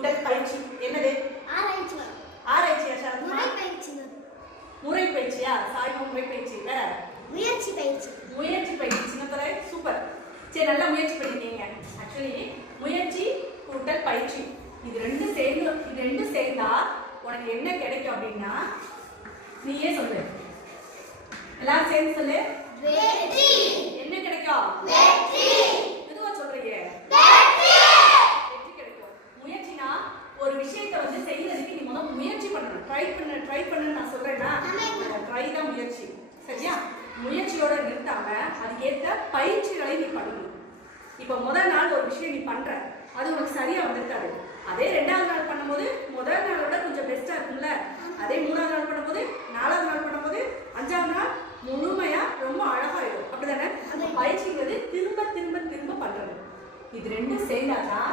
கூட்டல் பயிற்சி என்னது? ஆராய்ச்சி. ஆராய்ச்சியா சரத்மா? முறைப்பயிற்சி. முறைப்பயிற்சியா? சாய்மா முறைப்பயிற்சி வேற? முயற்சி பயிற்சி. முயற்சி பயிற்சி சின்னத்தரை சூப்பர். சரி நல்லா முயற்சி பண்ணிட்டீங்க. ஆக்சுவலி முயற்சி கூட்டல் பயிற்சி இது ரெண்டு சேர்ந்தா உனக்கு என்ன கிடைக்கும் அப்படின்னா நீயே சொல்லு. எல்லாரும் சேர்ந்து சொல்லு. வெற்றி. என்ன கிடைக்கும்? வெற்றி. எதுவா சொல்றீங்க? வெற்றி. வெற்றி கிடைக்கும். முயற்சினா ஒரு விஷயத்தை வந்து செய்யறதுக்கு நீ முதல்ல முயற்சி பண்ணணும். ட்ரை பண்ணு நான் சொல்றேன்னா ட்ரை தான் முயற்சி. சரியா? முயற்சியோட நிறுத்தாம அதுக்கேற்ற பயிற்சிகளை நீ பண்ணணும். இப்போ முதல் நாள் ஒரு விஷயம் நீ பண்ற, அது உனக்கு சரியா வந்திருக்காது. அதே 2வது நாள் பண்ணும்போது முதல் நாளோட கொஞ்சம் பெஸ்டா இருக்கும்ல. அதே 3வது நாள் பண்ணும்போது 4வது நாள் பண்ணும்போது 5வது நாள் முழுமையா ரொம்ப அழகாயிடும். அப்படிதானே? அந்த பயிற்சிங்கிறது திரும்ப திரும்ப திரும்ப பண்றது. இது ரெண்டும் சேர்ந்தாதான்